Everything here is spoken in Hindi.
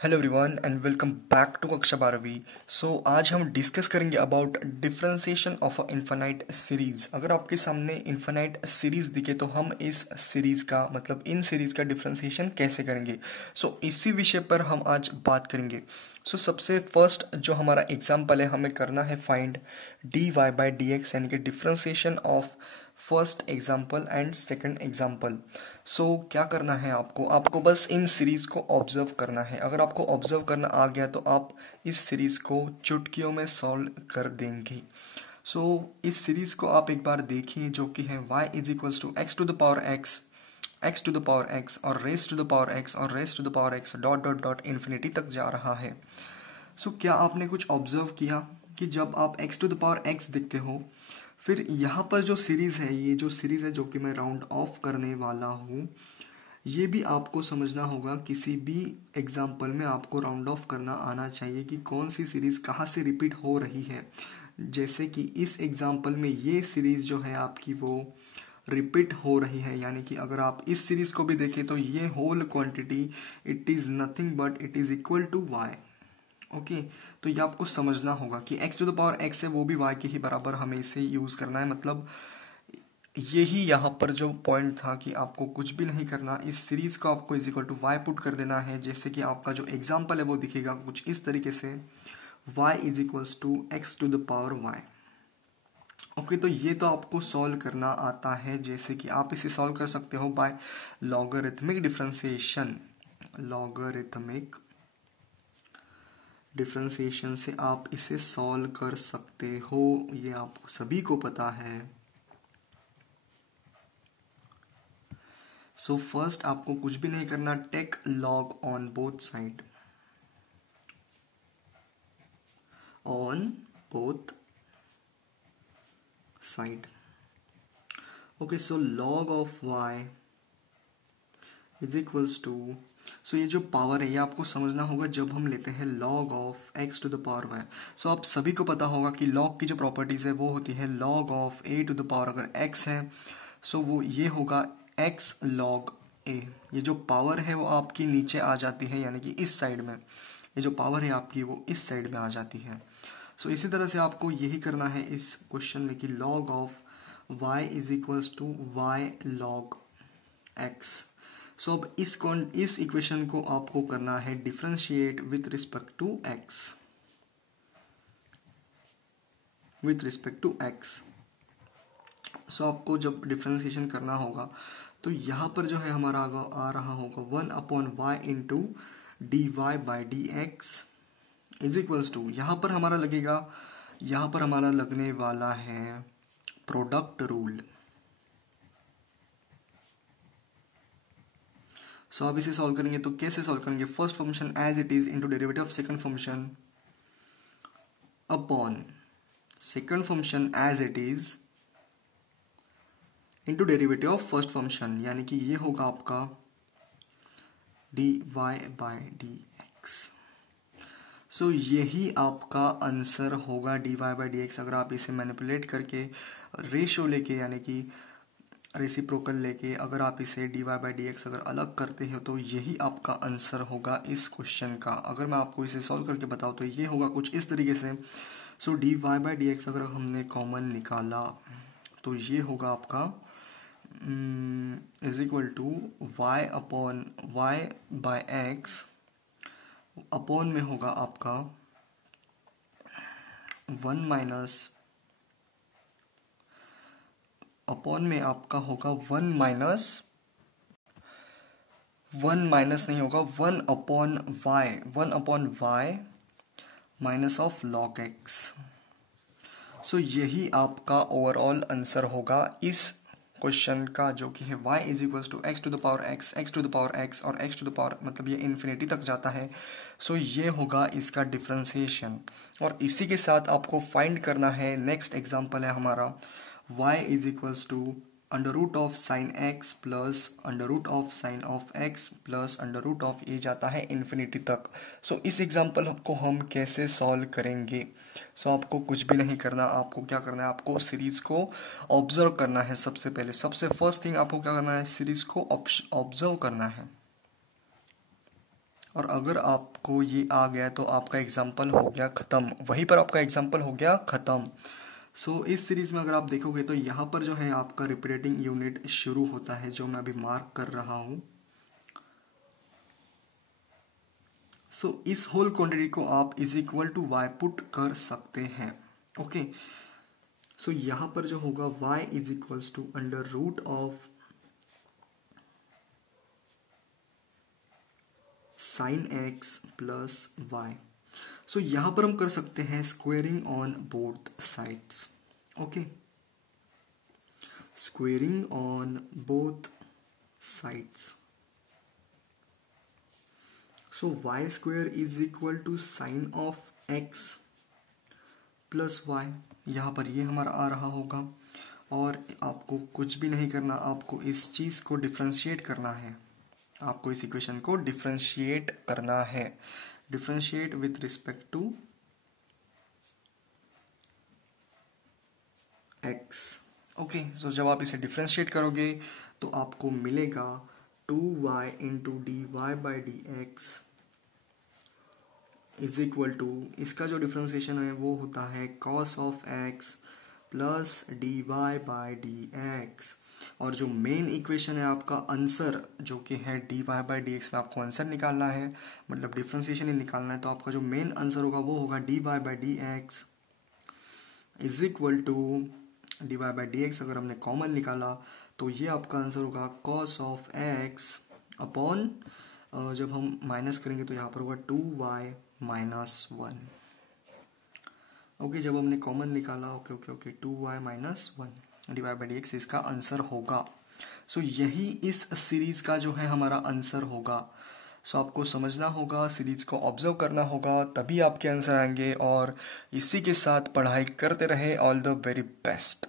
Hello everyone and welcome back to कक्षा 12वीं। आज हम डिस्कस करेंगे about differentiation of a infinite series. अगर आपके सामने इनफाइनाइट सीरीज दिखे तो हम इस सीरीज का मतलब इन सीरीज का डिफरेंशिएशन कैसे करेंगे। इसी विषय पर हम आज बात करेंगे। सबसे फर्स्ट जो हमारा एग्जाम्पल है, हमें करना है find d y by d x, यानी कि differentiation of first example and second example. क्या करना है आपको बस इन सीरीज को ऑब्जर्व करना है। अगर आपको ऑब्जर्व करना आ गया तो आप इस सीरीज को चुटकियों में सॉल्व कर देंगे। इस सीरीज को आप एक बार देखिए, जो कि है y is equals to x to the power x, x to the power x और raise to the power x और raise to the power x dot dot dot infinity तक जा रहा है। क्या आपने कुछ ऑब्जर्व किया कि जब आप x to the power x देखते हो, फिर यहाँ पर जो सीरीज़ है, ये जो सीरीज़ है जो कि मैं राउंड ऑफ करने वाला हूँ, ये भी आपको समझना होगा। किसी भी एग्जाम्पल में आपको राउंड ऑफ करना आना चाहिए कि कौन सी सीरीज़ कहाँ से रिपीट हो रही है। जैसे कि इस एग्जाम्पल में ये सीरीज़ जो है आपकी वो रिपीट हो रही है, यानी कि अगर आप इस सीरीज़ को भी देखें तो ये whole quantity it is nothing but it is equal to y. Okay, तो ये आपको समझना होगा कि x to the power x है वो भी y के ही बराबर हमें इसे यूज़ करना है। मतलब यही यहाँ पर जो पॉइंट था कि आपको कुछ भी नहीं करना, इस सीरीज को आपको is equal to y put कर देना है। जैसे कि आपका जो एग्जाम्पल है वो दिखेगा कुछ इस तरीके से, y is equals to x to the power y। Okay, तो ये तो आपको सॉल्व करना आता है। जैसे कि आप इसे सॉल्व कर सकते हो by logarithmic differentiation. Logarithmic differentiation से आप इसे सॉल्व कर सकते हो, ये आप सभी को पता है। फर्स्ट आपको कुछ भी नहीं करना, take log on both side, on both side. Okay, log of y is equals to, ये जो पावर है ये आपको समझना होगा जब हम लेते हैं log of x to the power y। आप सभी को पता होगा कि log की जो प्रॉपर्टीज है वो होती है log of a to the power, अगर x है वो ये होगा x log a। ये जो पावर है वो आपकी नीचे आ जाती है, यानी कि इस साइड में ये जो पावर है आपकी वो इस साइड में आ जाती है। इसी तरह से आपको यही करना है इस क्वेश्चन में कि log of y is equals to y log x। अब इस इक्वेशन को आपको करना है differentiate with respect to x, with respect to x। आपको जब डिफरेंशिएशन करना होगा तो यहाँ पर जो है हमारा आ रहा होगा 1/y into d y by d x is equals to, यहाँ पर हमारा लगेगा, यहाँ पर हमारा लगने वाला है प्रोडक्ट रूल। आप इसे सॉल्व करेंगे तो कैसे सॉल्व करेंगे, first function as it is into derivative of second function upon second function as it is into derivative of first function, यानी कि ये होगा आपका d y by d x. यही आपका आंसर होगा d y by d x. अगर आप इसे मैनिपुलेट करके रेशो लेके, यानी कि रेसिप्रोकल लेके अगर आप इसे d y by d x अगर अलग करते हो तो यही आपका आंसर होगा इस क्वेश्चन का। अगर मैं आपको इसे सॉल्व करके बताऊँ तो ये होगा कुछ इस तरीके से। D y by d x अगर हमने कॉमन निकाला तो ये होगा आपका is equal to y upon y by x, upon में होगा आपका 1 माइनस, अपॉन में आपका होगा 1 माइनस, 1 माइनस नहीं होगा 1 upon y minus of log x. यही आपका ओवरऑल आंसर होगा इस क्वेश्चन का, जो कि है y is equals to x to the power x, x to the power x और एक्स टू द पावर मतलब ये इन्फिनिटी तक जाता है। ये होगा इसका डिफरेंशिएशन। और इसी के साथ आपको फाइंड करना है, नेक्स्ट एग्जांपल है हमारा y is equals to under root of sine x plus under root of sine of x plus under root of ये जाता है इन्फिनिटी तक। इस एग्जांपल को हम कैसे सॉल्व करेंगे। आपको कुछ भी नहीं करना, आपको क्या करना है, आपको सीरीज को ऑब्जर्व करना है। सबसे पहले सबसे फर्स्ट थिंग आपको क्या करना है, सीरीज को ऑब्जर्व करना है। और अगर आपको ये आ गया तो आपका एग्जाम्पल हो गया ख़त्म, वहीं पर आपका एग्जाम्पल हो गया ख़त्म। सो इस सीरीज़ में अगर आप देखोगे तो यहाँ पर जो है आपका रिपीटेटिंग यूनिट शुरू होता है, जो मैं अभी मार्क कर रहा हूँ। सो इस होल क्वांटिटी को आप is equal to y put कर सकते हैं। ओके, सो यहाँ पर जो होगा y is equals to under root of sine x plus y. So यहाँ पर हम कर सकते हैं squaring on both sides. Okay, squaring on both sides. So y square is equal to sine of x plus y, यहाँ पर ये हमारा आ रहा होगा। और आपको कुछ भी नहीं करना, आपको इस चीज़ को डिफ्रेंशिएट करना है, आपको इस इक्वेशन को डिफ्रेंशिएट करना है, differentiate with respect to x. Okay, so जब आप इसे डिफ्रेंशिएट करोगे तो आपको मिलेगा 2y into d y by d x is equal to, इसका जो डिफ्रेंशिएशन है वो होता है cos of x plus d y by d x. और जो मेन इक्वेशन है आपका आंसर जो कि है d y by d x में आपको आंसर निकालना है, मतलब डिफ्रेंशिएशन ही निकालना है। तो आपका जो मेन आंसर होगा वो होगा d y by d x is equal to d y by d x. अगर हमने कॉमन निकाला तो ये आपका आंसर होगा कॉस ऑफ एक्स अपॉन, जब हम माइनस करेंगे तो यहाँ पर होगा 2y माइनस 1। ओके, जब हमने कॉमन निकाला, okay okay okay, 2y minus 1 d y by d x इसका आंसर होगा। सो यही इस सीरीज़ का जो है हमारा आंसर होगा। सो आपको समझना होगा, सीरीज़ को ऑब्जर्व करना होगा, तभी आपके आंसर आएंगे। और इसी के साथ पढ़ाई करते रहे। All the very best.